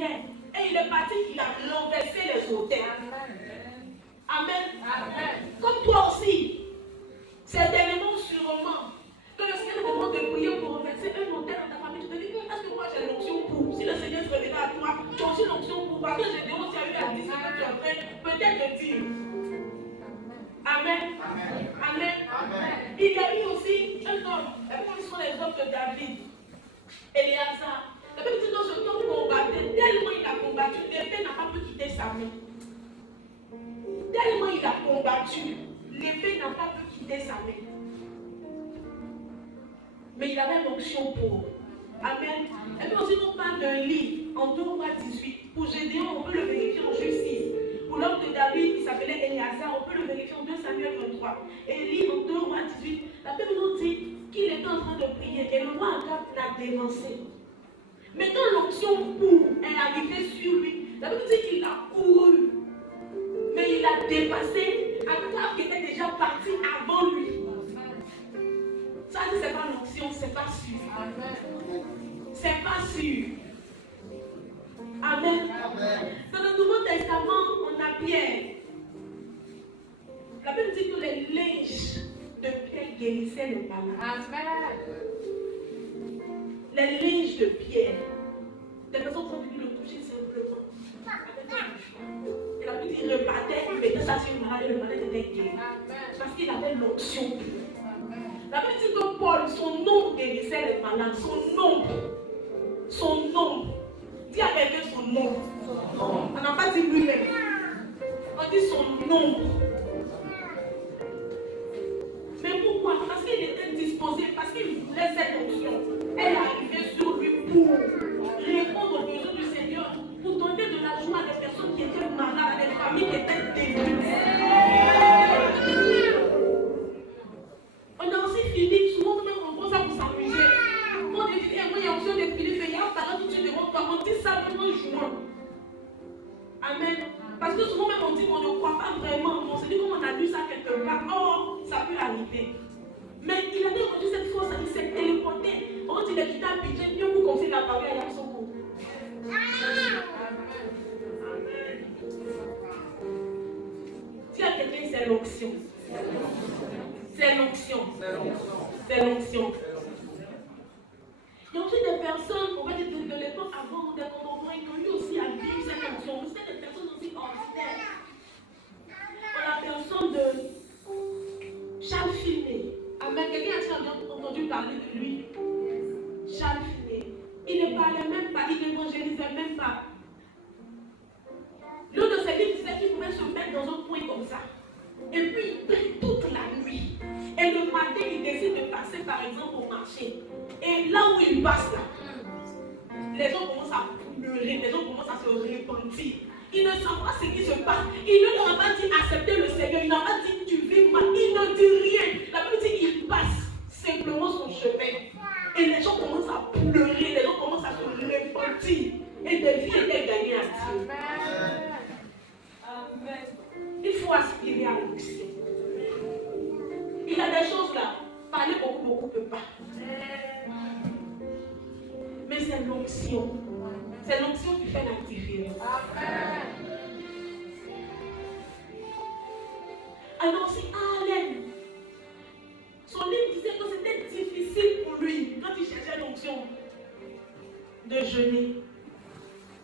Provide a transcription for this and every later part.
ordinaire. Et il est parti, il a renversé les autels. Amen. Amen. Comme toi aussi, certainement, sûrement, que le Seigneur te demande de prier pour renverser un autel dans ta famille, tu te dis, est-ce que moi j'ai l'onction pour? Si le Seigneur se révèle à toi, tu as aussi l'onction pour. Parce que j'ai dit, si arrivé à 10 ce que tu es en train, peut-être de dire. Amen. Amen. Amen. Amen. Il y a eu aussi un homme, ce sont les hommes de David, Éléazar. La Bible dit dans ce temps combattait, tellement il a combattu, l'épée n'a pas pu quitter sa main. Tellement il a combattu, l'épée n'a pas pu quitter sa main. Mais il avait l'onction pour. Amen. Et puis aussi, on parle d'un livre en 2 Rois 18. Pour Gédéon, on peut le vérifier en justice. Pour l'homme de David, qui s'appelait Éléazar, on peut le vérifier en 2 Samuel 23. Élie, en 2 Rois 18, la Bible nous dit qu'il était en train de prier et le roi Agab l'a dévancé. Mais quand l'onction pour est arrivée sur lui, la Bible dit qu'il a couru. Mais il a dépassé Agab qui était déjà parti avant lui. Ça, c'est pas l'onction, c'est pas sûr. C'est pas sûr. Amen. Amen. Dans le Nouveau Testament, on a Pierre. La Bible dit que les linges de Pierre guérissaient les malades. Amen. Les linges de Pierre. Des personnes qui ont voulu le toucher simplement. Et la Bible dit qu'il repartait, il mettait ça sur le malade et le malade était guéri. Parce qu'il avait l'onction. La Bible dit que Paul, son nom guérissait les malades. Son nom. Son nom. Dis à quelqu'un son nom. On n'a pas dit lui-même. On dit son nom. Mais pourquoi? Parce qu'il était disposé, parce qu'il voulait cette onction. Elle est arrivée sur lui pour répondre aux besoins du Seigneur, pour donner de la joie à des personnes qui étaient malades, à des familles qui étaient démunies. On a aussi Philippe, souvent on prend ça pour s'amuser. On dit, moi il y a onction de Philippe, il y a un talent tout de suite devant toi, on dit ça vraiment jouant. Amen. Parce que souvent même on dit qu'on ne croit pas vraiment, on se dit comme on a lu ça quelque part, oh, ça peut arriver. Mais il avait reçu cette force, il s'est téléporté. On dit qu'il a quitté un budget, mieux vous comme s'il a parlé à Yassoko. Si à quelqu'un c'est l'onction. C'est l'onction. C'est l'onction. Il y a aussi des personnes, on va dire de l'époque avant, des contemporains qui ont eu aussi à vivre cette onction. C'est des personnes aussi ordinaires. On a la personne de Charles Finet. Amen. Quelqu'un a entendu parler de lui. Charles Finet. Il ne parlait même pas, il n'évangélisait même pas. L'un de ses livres disait qu'il pouvait se mettre dans un coin comme ça. Et puis il prie toute la nuit. Et le matin, il décide de passer par exemple au marché. Et là où il passe là, les gens commencent à pleurer, les gens commencent à se repentir. Ils ne savent pas ce qui se passe. Il ne leur a pas dit accepter le Seigneur. Il n'a pas dit tu vis mal. Il ne dit rien. La Bible dit qu'il passe simplement son chemin. Et les gens commencent à pleurer, les gens commencent à se repentir. Et des vies étaient gagnées à Dieu. Amen. Il faut aspirer à l'onction. Il y a des choses là. Parler beaucoup ne peut pas. Mais c'est l'onction. C'est l'onction qui fait la différence. Amen. Alors c'est Allen. Son livre disait que c'était difficile pour lui quand il cherchait l'onction de jeûner.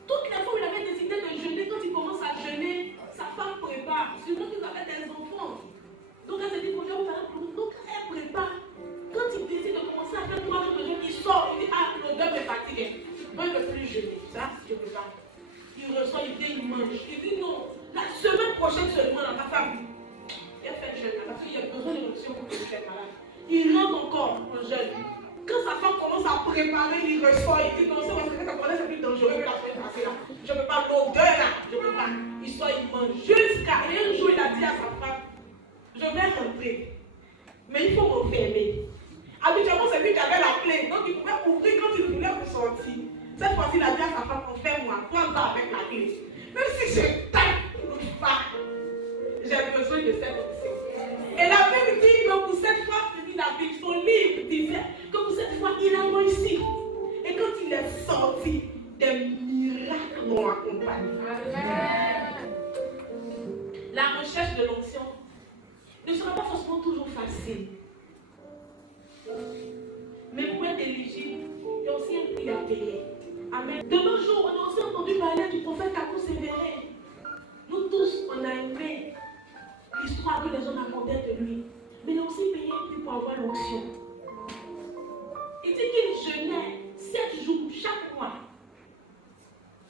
Toutes les fois où il avait décidé de jeûner, quand il commence à jeûner, sa femme prépare. Surtout qu'ils avaient des enfants. Donc elle s'est dit, bonjour, donc elle prépare. Quand il décide de commencer à faire 3 jours de jeûne, il sort, il dit, ah, l'odeur me fatigue. Moi, je ne peux plus jeûner. Ça, je ne peux pas. Il ressort, il vient, il mange. Il dit, non, la semaine prochaine seulement, dans ma femme, il a fait le jeûne. Parce qu'il y a besoin de l'option pour que je sois malade. Il rentre encore au jeûne. Quand sa femme commence à préparer, il ressort, il dit, non, c'est parce que ça connaît, c'est plus dangereux que la semaine passée là. Je ne peux pas, l'odeur là, je ne peux pas. Il sort, il mange. Jusqu'à un jour, il a dit à sa femme, je vais rentrer. Mais il faut m'enfermer. Habituellement, c'est lui qui avait la clé. Donc, il pouvait ouvrir quand il voulait pour sortir. Cette fois-ci, il a dit à sa femme, enferme-moi, toi, va avec la clé. Même si je tape, pas, j'ai besoin de cette option. Et la Bible dit que pour cette fois, David, son livre disait que pour cette fois, il a réussi. Et quand il est sorti, des miracles l'onction accompagne. La recherche de l'onction ne sera pas forcément toujours facile. Mais pour être éligible, il y a aussi un prix à payer. Amen. De nos jours, on a aussi entendu parler du prophète Kakou Sévéré. Nous tous, on a aimé l'histoire que les gens racontaient de lui. Mais il a aussi payé un prix pour avoir l'onction. Il dit qu'il jeûnait 7 jours chaque mois.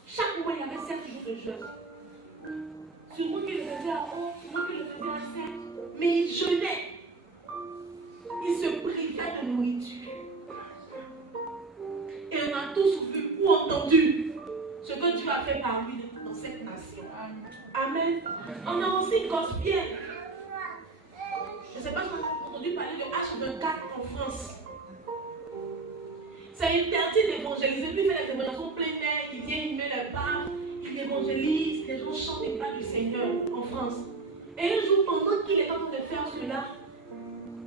Chaque mois, il y avait 7 jours de jeûne. Souvent qu'il le faisait à 11, souvent qu'il le faisait à 7. Mais il jeûnait. Il se privait de nourriture. Et on a tous vu ou entendu ce que Dieu a fait par lui dans cette nation. Amen. On a aussi Gospel. Je ne sais pas si on a entendu parler de H24 en France. C'est interdit d'évangéliser. Lui, il fait les évangélisations plein air, il vient, il met le pain, il évangélise, les gens chantent les pas du Seigneur en France. Et un jour, pendant qu'il est en train de faire cela,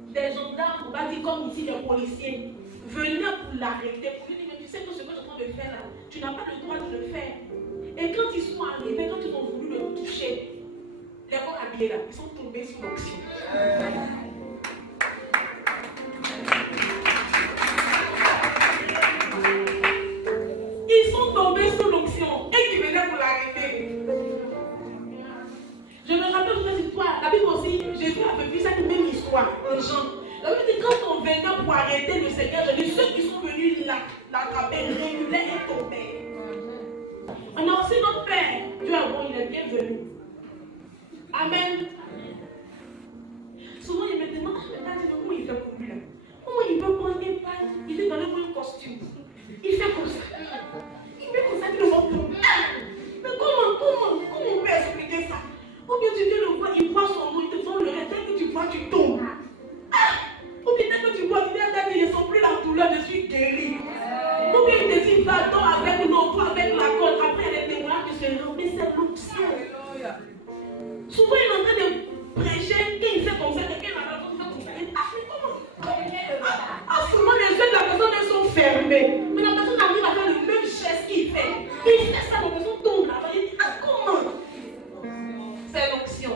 des gendarmes, on va dire comme ici les policiers, venaient pour l'arrêter, pour lui dire, mais tu sais que ce que je suis en train de faire là, tu n'as pas le droit de le faire. Et quand ils sont arrivés, quand ils ont voulu le toucher, les corps habillés là, ils sont tombés sous l'onction. Ils sont tombés sous l'onction et qui venaient pour l'arrêter. Je me rappelle une histoire, la Bible aussi, Jésus a vécu cette même histoire en Jean. La Bible dit quand on venait pour arrêter le Seigneur, Jésus, ceux qui sont venus l'attraper, régulaient et tombaient. On a aussi notre Père. Dieu est bon, il est bienvenu. Amen. Souvent, il me demande, comment il fait pour lui là? Comment il peut prendre des pattes? Il est dans le même costume. Il fait comme ça. Il fait comme ça, il le voit pour. Mais comment on peut expliquer ça? Ou bien tu le vois, il voit son nom, il te donne le reste, dès que tu vois, tu tombes. Ou bien dès que tu vois, il ne sent plus la douleur, je suis guéri. Ou bien il te dit, va-t'en avec l'eau, avec la corde, après il y a des témoignages qui se rendent, mais c'est l'onction. Souvent il est en train de prêcher, et il fait comme ça, quelqu'un a la comme ça, souvent les yeux de la personne sont fermés. Mais la personne arrive à faire le même geste qu'il fait. Il fait ça, la personne tombe là, il dit, comment? C'est l'onction.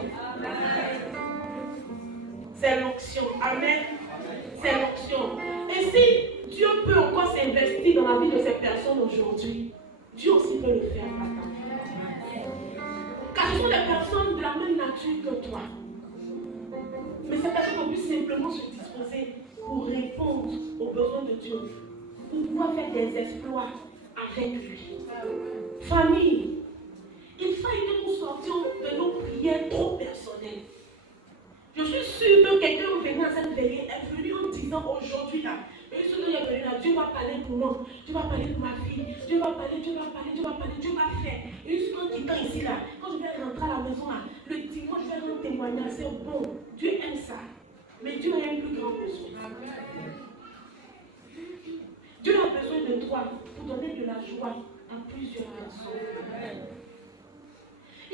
C'est l'onction. Amen. C'est l'onction. Et si Dieu peut encore s'investir dans la vie de ces personnes aujourd'hui, Dieu aussi peut le faire maintenant. Car ce sont des personnes de la même nature que toi. Mais ces personnes ont pu simplement se disposer pour répondre aux besoins de Dieu, pour pouvoir faire des exploits avec lui. Famille, il faille que nous sortions de nos prières trop personnelles. Je suis sûre que quelqu'un venu à cette veillée est venu en disant aujourd'hui là, et ce qu'il est venu là, Dieu va parler pour moi, Dieu va parler pour ma fille, Dieu va parler, Dieu va parler, Dieu va parler, Dieu va faire. Et jusqu'en quittant ici là, quand je vais rentrer à la maison là, le dimanche je vais rendre témoignage, c'est bon, Dieu aime ça. Mais Dieu a un plus grand besoin. Dieu a besoin de toi pour donner de la joie à plusieurs personnes.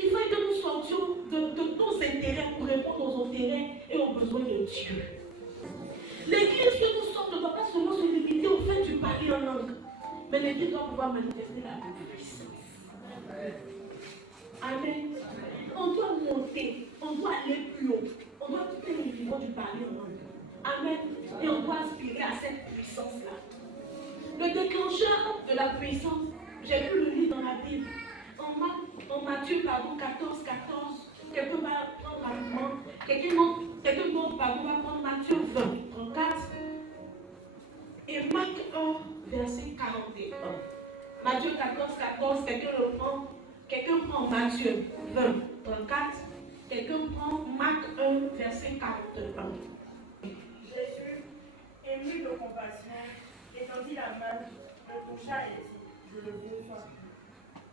Il faut que nous sortions de nos intérêts pour répondre aux intérêts et aux besoins de Dieu. L'église que nous sommes ne doit pas seulement se limiter au fait de parler en langue, mais l'église doit pouvoir manifester la puissance. Amen. On doit monter, on doit aller plus haut, on doit quitter le niveau du parler en langue. Amen. Et on doit aspirer à cette puissance-là. Le déclencheur de la puissance, j'ai pu le lire dans la Bible. En Matthieu, 14. Quelqu'un va prendre rapidement. Quelqu'un d'autre, va prendre Matthieu 20, 34. Et Marc 1, verset 41. Matthieu 14, quelqu'un le prend. Quelqu'un prend Matthieu 20, 34. Quelqu'un prend Marc 1, verset 41. Jésus, ému de compassion, étendit la main, le toucha et dit, je le veux pas.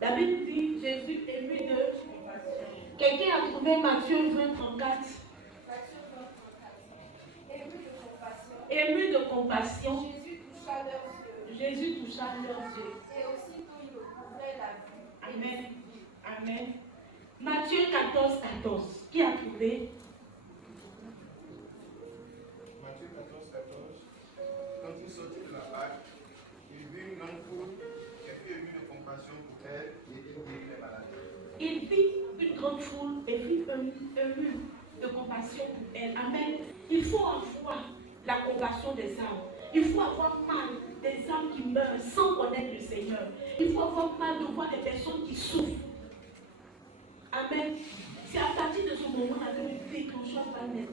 La Bible dit Jésus ému de compassion. Quelqu'un a trouvé Matthieu 20, 34. Ému de compassion. Jésus toucha leurs yeux. Et aussitôt il recouvrait la vue. Amen. Amen. Matthieu 14. Qui a trouvé? Matthieu 14. Quand il sortit de la barque, il vit une grande foule qui fut émue de compassion pour elle et il dit et puis ému de compassion pour elle. Amen. Il faut avoir la compassion des âmes. Il faut avoir mal des âmes qui meurent sans connaître le Seigneur. Il faut avoir mal de voir des personnes qui souffrent. Amen. C'est à partir de ce moment-là que le déclencheur va naître.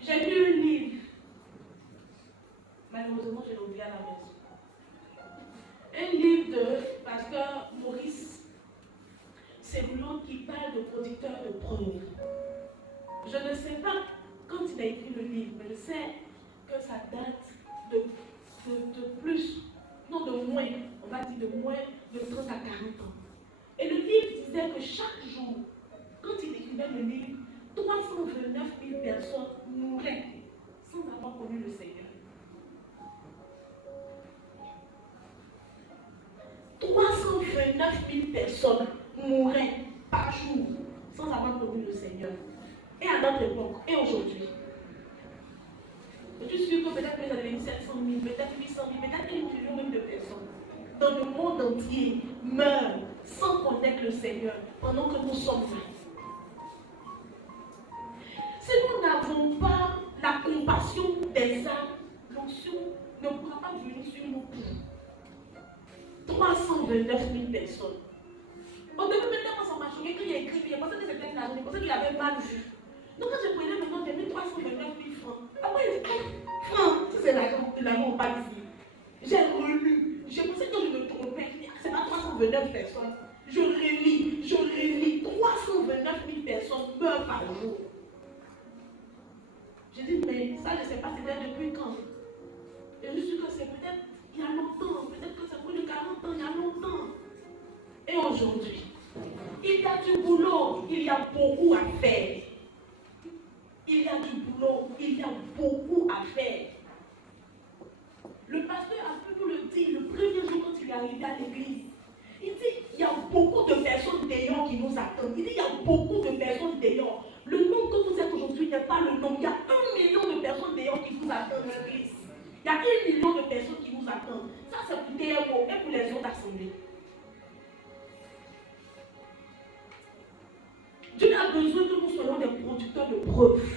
J'ai lu un livre. Malheureusement, je l'ai oublié à la maison. Un livre de pasteur Maurice Céboulon qui parle de producteur de preuves. Je ne sais pas quand il a écrit le livre, mais je sais que ça date de plus, non de moins, on va dire de moins de 30 à 40 ans. Et le livre disait que chaque jour, quand il écrivait le livre, 329 000 personnes mouraient sans avoir connu le Seigneur. 329 000 personnes mouraient par jour sans avoir connu le Seigneur. Et à notre époque, et aujourd'hui. Je suis sûr que peut-être vous avez 700 000, peut-être 800 000, peut-être 1 million même de personnes dans le monde entier meurent sans connaître le Seigneur pendant que nous sommes là. Si nous n'avons pas la compassion des âmes, l'onction ne pourra pas venir sur nous. 329 000 personnes. Au début, maintenant, ça m'a choqué quand il a écrit, il a pensé que c'était une argent, il pensait qu'il avait mal vu. Donc, quand je prenais maintenant, j'ai mis 329 000 francs. Après, il dit, francs, c'est l'argent de l'amour, pas ici. J'ai relu. Je pensais que je me trompais. Je dis, c'est pas 329 personnes. Je relis. 329 000 personnes meurent par jour. Je dis, mais ça, je ne sais pas, c'était depuis quand. Et je suis que c'est peut-être il y a longtemps, peut-être que c'est plus de 40 ans, il y a longtemps. Et aujourd'hui, il y a du boulot, il y a beaucoup à faire. Il y a du boulot, il y a beaucoup à faire. Le pasteur a pu vous le dire le premier jour quand il est arrivé à l'église. Il dit, il y a beaucoup de personnes dehors qui nous attendent. Il dit, il y a beaucoup de personnes dehors. Le nombre que vous êtes aujourd'hui n'est pas le nombre. Il y a 1 million de personnes dehors qui vous attendent à l'église. Il y a 1 million de personnes qui nous attendent. Ça, c'est pour TMO et pour les autres assemblées. Dieu a besoin que nous soyons des producteurs de preuves.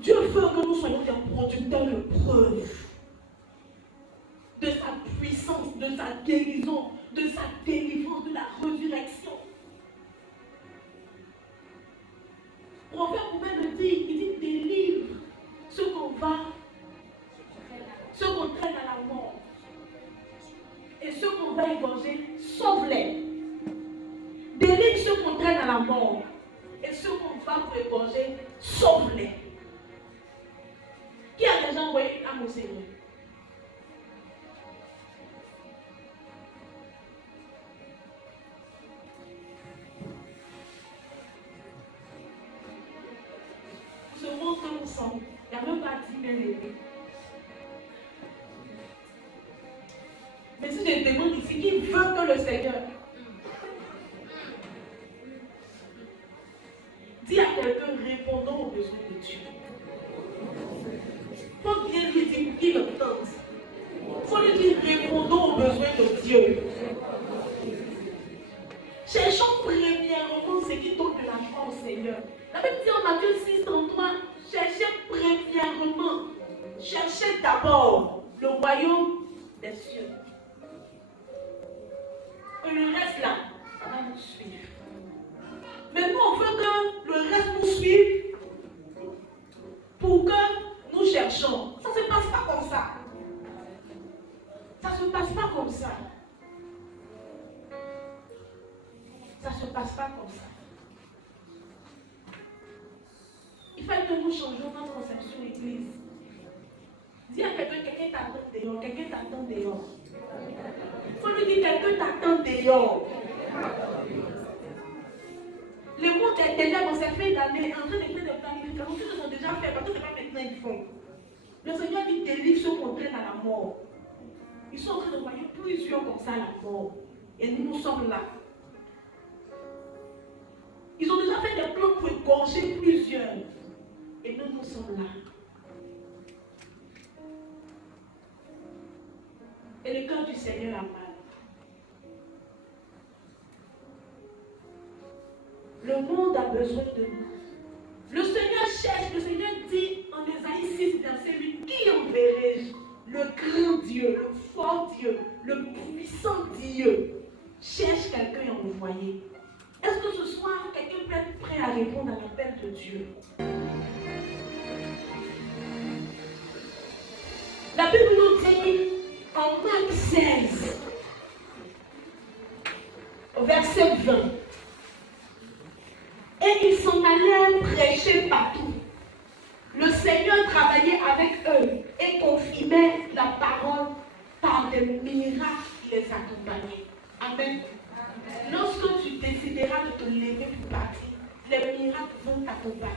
Dieu veut que nous soyons des producteurs de preuves. De sa puissance, de sa guérison, de sa délivrance, de la résurrection. Prophète pouvait le dire, il dit délivre ceux qu'on traîne à la mort. Et ceux qu'on va égorger, sauve-les. Délivre ceux qu'on traîne à la mort. Et ceux qu'on va pour égorger, sauve-les. Qui a déjà envoyé à mon Seigneur? Ce monde que nous sommes, il n'y a même pas 10 000 élevés. Mais si je demande ici, qui veut que le Seigneur dis à quelqu'un répondons aux besoins de Dieu. Il faut bien lui dire qu'il le tente. Il faut lui dire répondons aux besoins de Dieu. Cherchons premièrement ce qui donne de la foi au Seigneur. La Bible dit en Matthieu 6, 33, cherchez premièrement, cherchez d'abord le royaume des cieux. Et le reste là, ça va nous suivre. Mais nous, on veut que le reste nous suive pour que nous cherchons. Ça ne se passe pas comme ça. Ça ne se passe pas comme ça. Ça ne se passe pas comme ça. Il faut que nous changions notre conception d'église. Dis à quelqu'un t'attend dehors, quelqu'un t'attend dehors. Il faut lui dire quelqu'un t'attend dehors. Le monde est ténèbres, on s'est fait d'années, en train de faire des planifications, ceux qui sont déjà fait, parce que ce n'est pas maintenant qu'ils font. Le Seigneur dit délivre ceux qu'on traîne à la mort. Ils sont en train de voyer plusieurs comme ça à la mort. Et nous sommes là. Ils ont déjà fait des plans pour égorger plusieurs. Et nous sommes là. Et le cœur du Seigneur a mal. besoin de nous. Le Seigneur cherche, le Seigneur dit en Ésaïe 6, verset 8, qui enverrai-je? Le grand Dieu, le fort Dieu, le puissant Dieu cherche quelqu'un à envoyer. Est-ce que ce soir, quelqu'un peut être prêt à répondre à l'appel de Dieu? La Bible nous dit en Marc 16, verset 20, et ils s'en allèrent prêcher partout. Le Seigneur travaillait avec eux et confirmait la parole par des miracles qui les accompagnaient. Amen. Lorsque tu décideras de te lever pour partir, les miracles vont t'accompagner.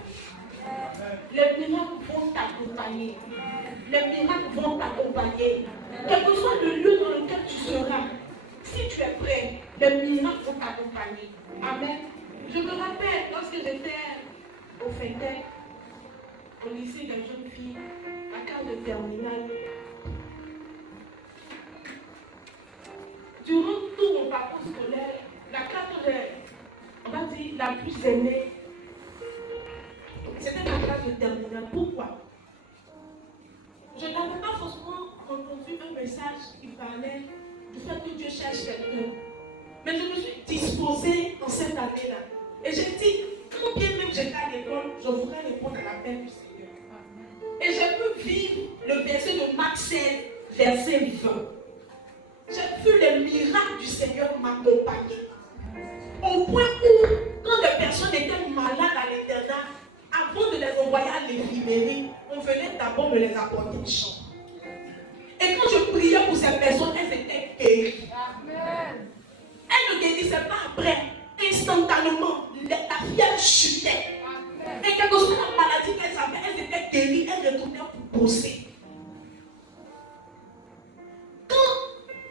Les miracles vont t'accompagner. Les miracles vont t'accompagner. Quel que soit le lieu dans lequel tu seras, si tu es prêt, les miracles vont t'accompagner. Amen. Je me rappelle lorsque j'étais au FETEC, au lycée des jeunes filles, à classe de terminale. Durant tout mon parcours scolaire, la classe, on va dire, la plus aimée, c'était la classe de terminale. Pourquoi? Je n'avais pas forcément entendu un message qui parlait du fait que Dieu cherche quelqu'un. Mais je me suis disposée en cette année-là. Et j'ai dit, quand bien même j'étais à l'école, je voudrais répondre à l'appel du Seigneur. Et j'ai pu vivre le verset de Marc 16, verset 20. J'ai vu les miracles du Seigneur m'accompagner. Au point où, quand des personnes étaient malades à l'internat, avant de les envoyer à l'infirmerie, on venait d'abord me les apporter en chambre. Et quand je priais pour ces personnes, elles étaient guéries. Elles ne guérissaient pas après. Instantanément, la fièvre chutait. Et quelle que soit la maladie qu'elles avaient, elles étaient guéries, elles retournaient pour bosser. Quand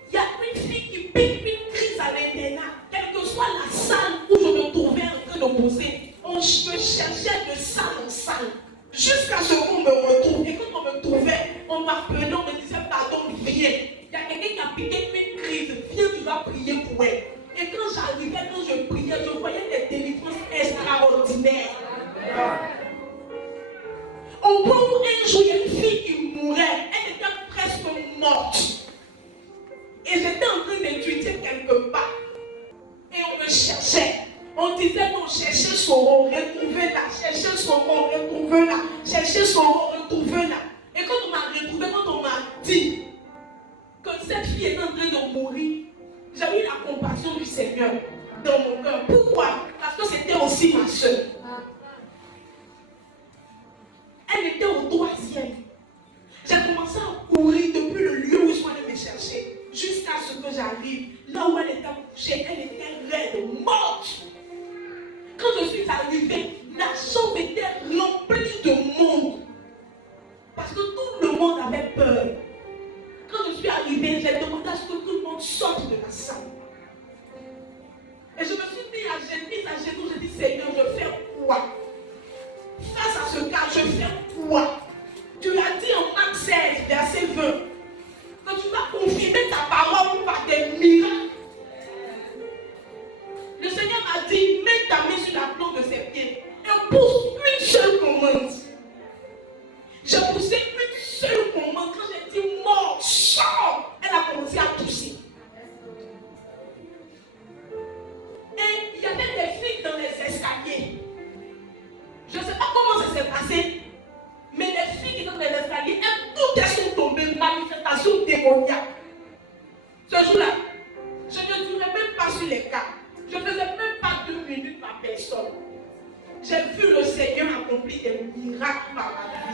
il y a une fille qui pique une crise à l'internat, quelle que soit la salle où je me trouvais en train de bosser, on me cherchait de salle en salle, jusqu'à ce qu'on me retrouve. Et quand on me trouvait, on m'appelait, on me disait pardon, viens. Il y a quelqu'un qui a piqué une crise, viens, tu vas prier pour elle. Et quand j'arrivais, quand je priais, je voyais des délivrances extraordinaires. Au point où un jour, il y a une fille qui mourait, elle était presque morte. Et j'étais en train d'étudier quelque part. Et on me cherchait. On disait non, cherchez Soro, retrouvez-la, cherchez Soro, retrouvez-la, cherchez Soro, retrouvez-la. Et quand on m'a retrouvé, quand on m'a dit que cette fille est en train de mourir, j'ai eu la compassion du Seigneur dans mon cœur. Pourquoi? Parce que c'était aussi ma soeur. Elle était au 3e. J'ai commencé à courir depuis le lieu où ils sont allés me chercher, jusqu'à ce que j'arrive. Là où elle était couchée, elle était raide, morte. Quand je suis arrivée, la chambre était remplie de monde. Parce que tout le monde avait peur. Quand je suis arrivée, j'ai demandé à ce que tout le monde sorte de la salle. Et je me suis mis à genoux, je dis Seigneur, je fais quoi? Face à ce cas, je fais quoi? Tu as dit en Marc 16, verset 20, que tu vas confirmer ta parole par des miracles. Le Seigneur m'a dit, mets ta main sur la plante de ses pieds et pousse une seule commande. J'ai poussé une seule commande. Quand j'ai dit mort, sort, elle a commencé à tousser. Et il y avait des filles dans les escaliers. Je ne sais pas comment ça s'est passé, mais les filles qui étaient dans les escaliers, elles toutes sont tombées, manifestation démoniaque. Ce jour-là, je ne durais même pas sur les cas. Je ne faisais même pas 2 minutes par personne. J'ai vu le Seigneur accomplir des miracles par ma vie.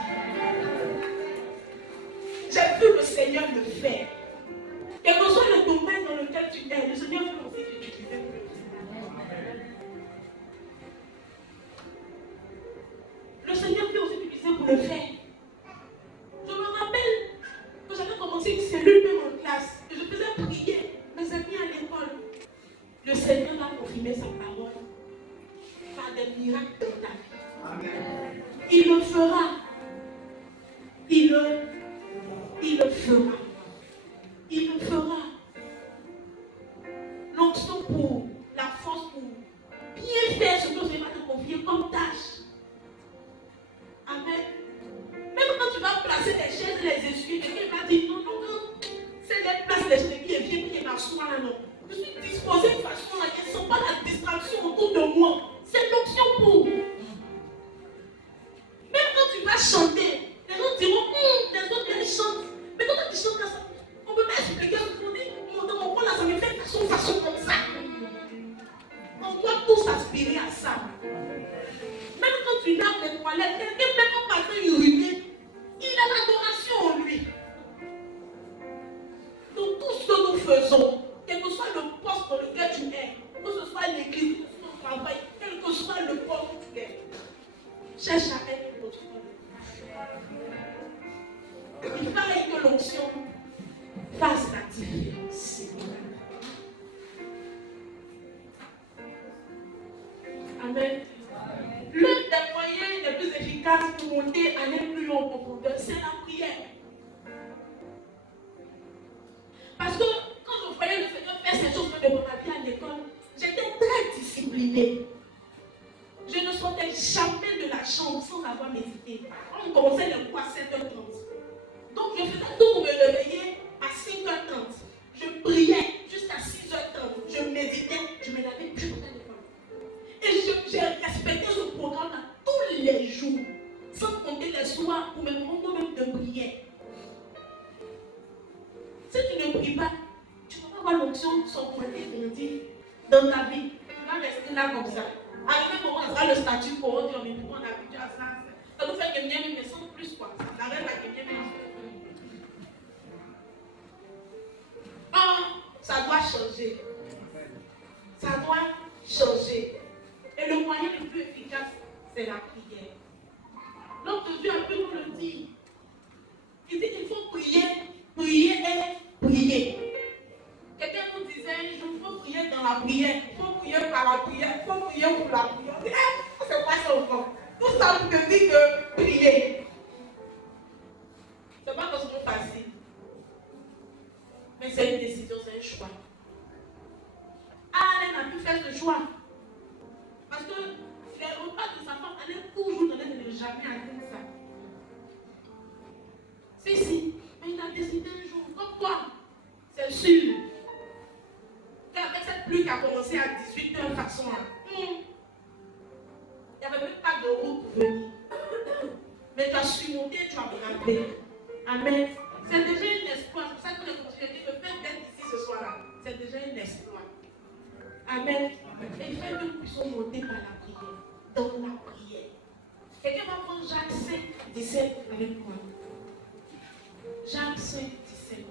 J'ai vu le Seigneur le faire. Quel que soit le domaine dans lequel tu es, le Seigneur veut aussi que tu te fais. Le Seigneur veut aussi t'utiliser pour le faire. Je me rappelle que j'avais commencé une cellule même en classe et je faisais prier mes amis à l'école. Le Seigneur a confirmé sa parole par des miracles dans ta vie. Amen. Il le fera. Il le fera. Il le fera. L'onction pour la force pour bien faire ce que je vais te confier comme Il fallait que l'onction fasse la différence. Amen. L'un des moyens les plus efficaces pour monter à aller plus haut en profondeur, c'est la prière. Parce que quand je voyais le Seigneur faire ces choses de ma vie à l'école, j'étais très disciplinée. Je ne sortais jamais de la chambre sans avoir médité. On commençait les cours à 7h30. Donc je faisais tout pour me réveiller à 5h30. Je priais jusqu'à 6h30. Je méditais, je me lavais, je montais à l'école. Et j'ai respecté ce programme-là tous les jours, sans compter les soirs ou mes moments même de prière. Si tu ne pries pas, tu ne vas pas avoir l'onction s'augmenter et grandir dans ta vie. Tu vas rester là comme ça. Arrivé moment, on sera le statut pour on dit, mais pourquoi on a habitué à ça? Ça nous fait gagner, mais sans plus quoi. Ça arrête à gagner, mais ça doit changer. Ça doit changer. Et le moyen le plus efficace, c'est la prière. L'homme de Dieu a pu nous le dire. Il dit qu'il faut prier, prier et prier. Quelqu'un nous disait, il faut prier dans la prière, il faut prier par la prière, il faut prier pour la prière. On dit, c'est pas ça encore. Tout ça vous dit de prier. C'est pas forcément facile. Mais c'est une décision, c'est un choix. Alain a pu faire ce choix. Parce que les repas de sa femme allaient toujours donner de ne jamais atteindre ça. Si. Mais il a décidé un jour, comme toi, c'est sûr. Avec cette pluie qui a commencé à 18h façon là. Il n'y avait même pas de route pour venir. Mais tu as surmonté, tu as bravé. Amen. C'est déjà un espoir. C'est pour ça que le fait d'être ici ce soir-là, c'est déjà un espoir. Amen. Et il fait que nous puissions monter par la prière. Dans la prière. Quelqu'un va prendre Jacques 5, 17 avec moi. Jacques 5, 17.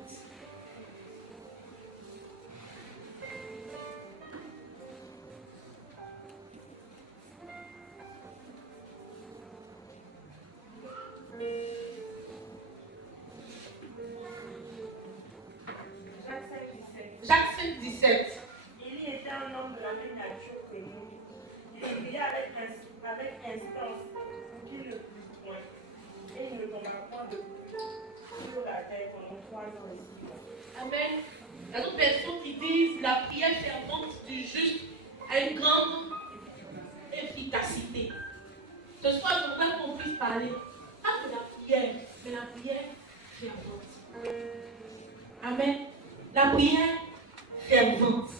Jacques 5, 17. Il y était un homme de la même nature que nous. Il pria avec instance pour qu'il ne plût point. Et il ne tomba point de pluie sur la terre pendant 3 ans et 6 mois. Amen. Il y a d'autres personnes qui disent la prière fervente du juste a une grande efficacité. Ce soir, je voudrais qu'on puisse parler pas de la prière, mais la prière fervente. Amen. La prière fervente.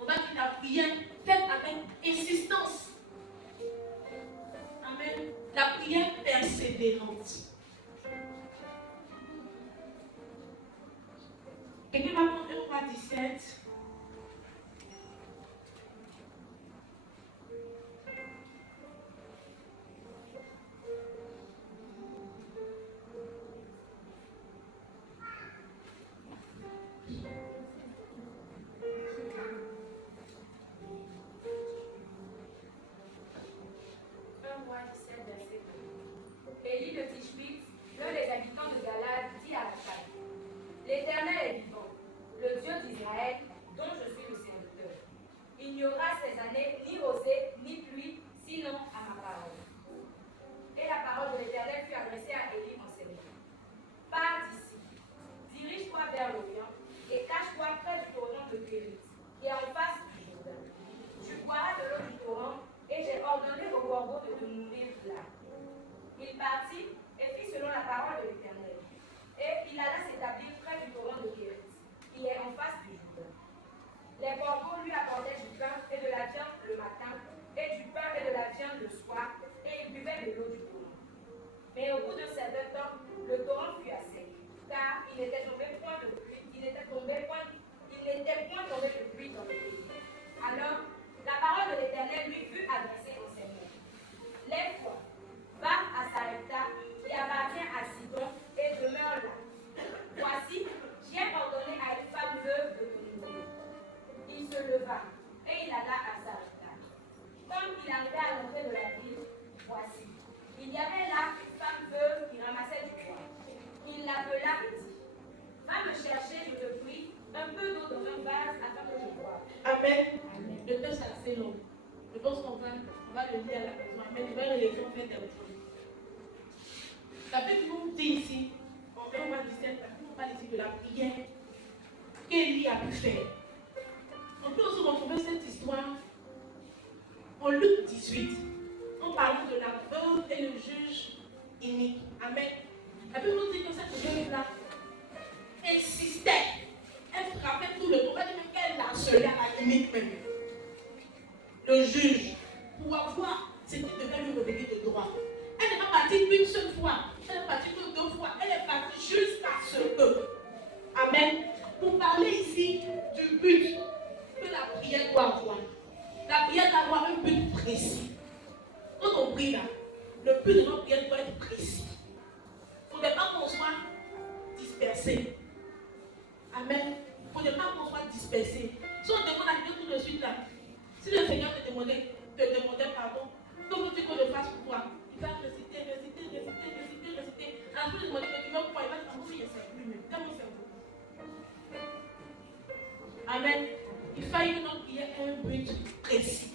On va dire la prière faite avec insistance. Amen. La prière persévérante. Quelqu'un va prendre 1 Roi 17. Élie de Tishbite, l'un des habitants de Galade, dit à Achaï: L'Éternel est vivant, le Dieu d'Israël, chercher, je te prie, un peu d'eau dans un vase afin que je boive. Amen. Le texte est assez long. Je pense qu'on va le lire à la maison. Amen. Je vais relire en fait des choses. La Bible nous dit ici, en Romains 17, on parle ici de la prière qu'Élie a pu faire. On peut aussi retrouver cette histoire en Luc 18, en parlant de la veuve et le juge inique. Amen. La Bible nous dit que cette veuve-là insistait, elle frappait tout le monde, elle dit même qu'elle harcelait à la limite même le juge pour avoir ce qui devait lui revenir de droit. Elle n'est pas partie une seule fois, elle est partie que 2 fois, elle est partie jusqu'à ce que. Amen. Pour parler ici du but que la prière doit avoir. La prière doit avoir un but précis. Quand on prie là, le but de notre prière doit être précis. Il ne faudrait pas qu'on soit dispersé. Amen. Il ne faudrait pas qu'on soit dispersé. Si on demande à Dieu tout de suite là, si le Seigneur te demandait pardon, que veux-tu que je fasse pour toi? Il va réciter. À la fin de demander que tu veux quoi, il va dire, oui, il s'est plus même. Dans mon cerveau. Amen. Il faille que notre prière ait un but précis.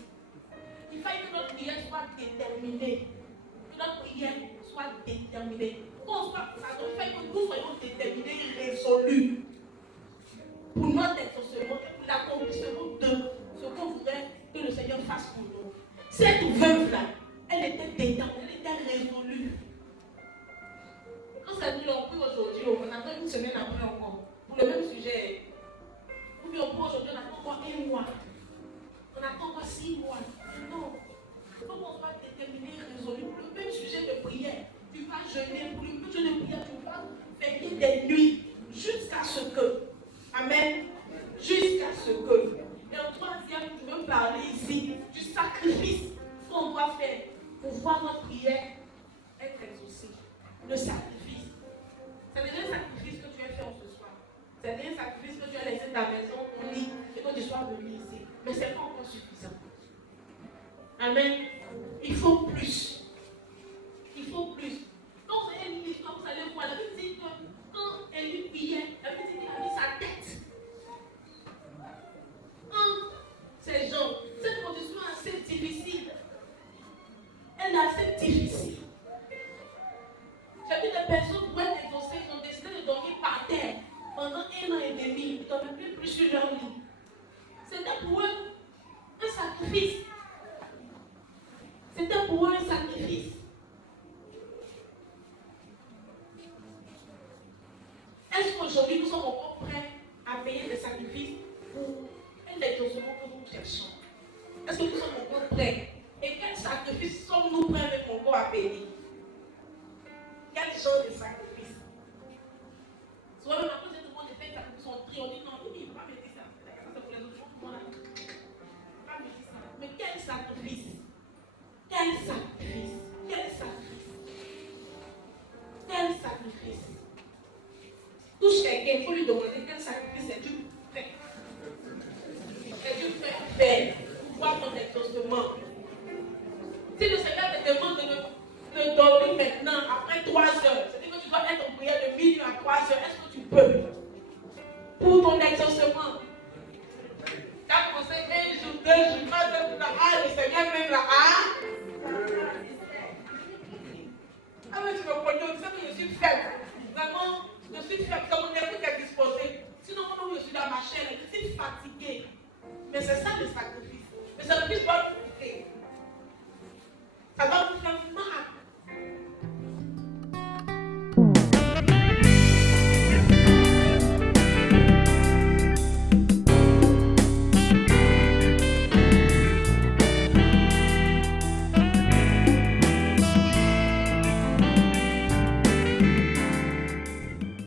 Il faille que notre prière soit déterminée. Que notre prière soit déterminée. Il faille que nous soyons déterminés et résolus pour notre exaucement et pour l'accomplissement de ce qu'on voudrait que le Seigneur fasse pour nous. Cette veuve-là, elle était déterminée, elle était résolue. Quand ça nous l'a pris aujourd'hui, on attend une semaine après encore, pour le même sujet. Ou bien on prend aujourd'hui, on attend encore 1 mois. On attend encore 6 mois. Non. Il faut qu'on soit déterminé et résolu pour le même sujet de prière. Tu vas jeûner pour le même sujet de prière, tu vas veiller des nuits jusqu'à ce que. Amen. Jusqu'à ce que. Et au 3e, je veux parler ici du sacrifice qu'on doit faire pour voir notre prière être exaucée. Le sacrifice. C'est déjà un sacrifice que tu as fait en ce soir. C'est déjà un sacrifice que tu as laissé ta maison, ton lit, et que tu sois venu ici. Mais ce n'est pas encore suffisant. Amen. Il faut plus. Il faut plus. Quand vous avez une histoire, vous allez voir, la Bible dit que quand Élie priait, la Bible dit qu'il a mis sa tête entre ces gens. Cette position est assez difficile. Elle est assez difficile. J'ai vu des personnes pour être exaucées, ils ont décidé de dormir par terre pendant 1 an et demi. Ils ne dormaient plus sur leur lit. C'était pour eux un sacrifice. C'était pour eux un sacrifice. Est-ce qu'aujourd'hui nous sommes encore prêts à payer des sacrifices pour un exaucement que nous cherchons? Est-ce que nous sommes encore prêts? Et quel sacrifice sommes-nous prêts avec mon corps à payer? Quel genre de sacrifice? Souvent, même après, tout le monde fait un sacrifice, on prie, on dit non, il ne faut pas me dire ça. C'est pour les autres gens, voilà. Il ne faut pas me dire ça. Mais quel sacrifice? Quel sacrifice? Quel sacrifice? Quel sacrifice? Touche quelqu'un, il faut lui demander quel sacrifice es-tu prêt? Es-tu prêt à faire pour voir ton exaucement? Si le Seigneur te demande de dormir maintenant, après 3 heures, c'est-à-dire que tu dois être en prière de minuit à 3 heures, est-ce que tu peux? Pour ton exaucement. Tu as commencé 1 jour, 2 jours, 3 heures, le Seigneur même là, ah mais tu me connais, tu sais que je suis faible.